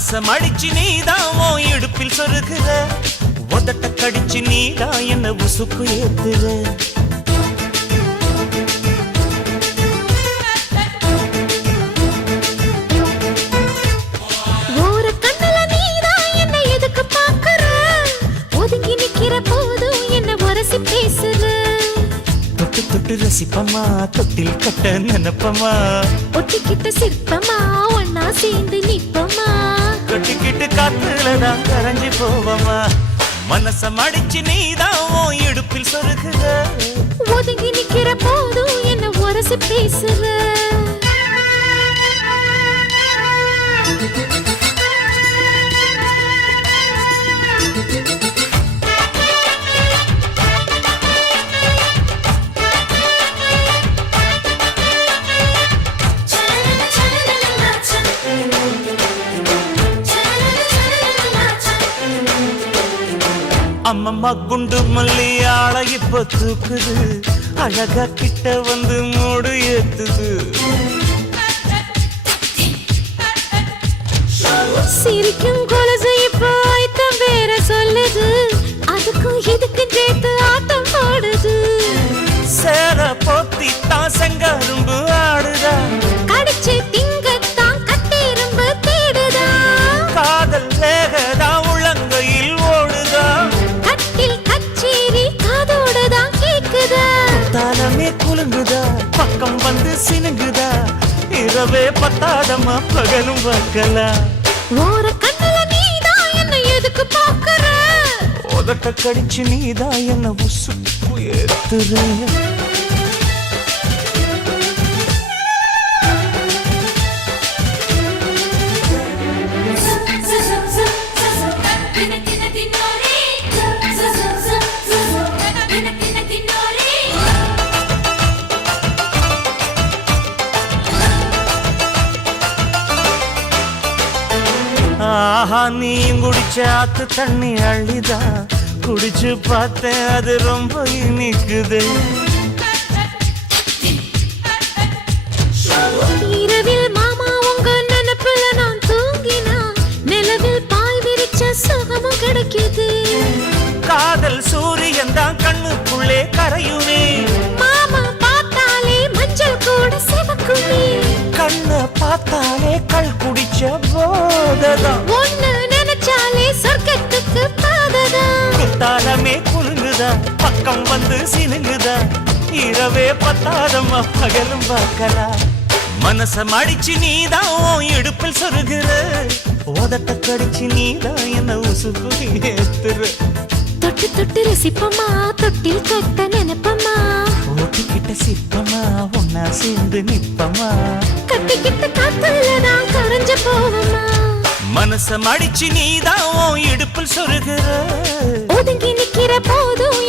மனச மடிச்சு நீதான் உன் இடுப்பில் சொருகுற, உதட்ட கடிச்சு நீதான் என்ன உசுப்பு ஏத்துற. தொட்டு தொட்டு ரசிப்பமா, தொட்டில் கட்ட நினைப்பமா, ஒட்டிக்கிட்ட சிற்பமா ஒன்னா சேர்ந்து நிப்பமா, கட்டிக்கிட்டு காத்துலதான் கரைஞ்சு போவமா. மனச மடிச்சு நீதான் உன் இடுப்பில் சொருகுற, ஒதுங்கி நிக்கிற போதும் என்ன உரசி பேசுற. அம்மம்மா குண்டு மல்லி ஆள இப்ப தூக்குது, அழகா கிட்ட வந்து மூடு ஏத்துது. சிரிக்கும் கொலுசு இப்போ ஐத்தம் வேற சொல்லுது, அதுக்கும் இதுக்கும் சேர்த்து ஆட்டம் போடுது. சேர போத்தி தான் செங்கரும்பு ஆடுதா, கடிச்சு திங்கத்தான் கட்டிரும்பு தேடுதா. காதல் வேகதா உள்ளங்கையில் ஓடுதா, கட்டில் கச்சேரி காதோடுதான் கேக்குதா. தாளமே குலுங்குதா, பக்கம் வந்து சினுங்குதா, இரவே பத்தாதமா பகலும் பார்க்கலாம். ஓர கண்ணுல நீதான் என்ன எதுக்கு பாக்குற, உதட்ட கடிச்சு நீதான் என்ன உசுப்பு ஏத்துற. ஆஹா நீ குடிச்ச ஆத்து தண்ணி அள்ளிதா, குடிச்சு பார்த்தேன் அது ரொம்ப இனிக்குது. இரவில் மாமா உங்க நினைப்புல நான் தூங்கினா, நிலவில் பாய் விரிச்ச சுகமும் கிடைக்குது. காதல் சூரியன் தான் கண்ணுக்குள்ளே கரையுமே, மாமா பார்த்தாலே மஞ்சள் கூட சிவக்குமே, கண்ண பார்த்தாலே கள் குடிச்ச போததான், ஒன்னு நினைச்சாலே சொர்க்கத்துக்கு பாததான். குத்தாலமே குலுங்குதா, பக்கம் வந்து சினுங்குதா, இரவே பத்தாதம்மா பகலும் பார்க்கலாம். மனச மடிச்சு நீதான் உன் இடுப்பில் சொருகுற, உதட்ட கடிச்சு நீதான் என்ன உசுப்பு ஏத்துற. தொட்டு தொட்டு ரசிப்பமா, தொட்டில் கட்ட நினைப்பமா, ஓட்டிக்கிட்ட சிற்பமா ஒன்னா சேர்ந்து நிப்பமா, கட்டிக்கிட்ட காத்துலதான் கரைஞ்ச போவமா. மனச மடிச்சு நீதான் உன் இடுப்பில் சொருகுற, ஒதுங்கி நிக்கிற போதும்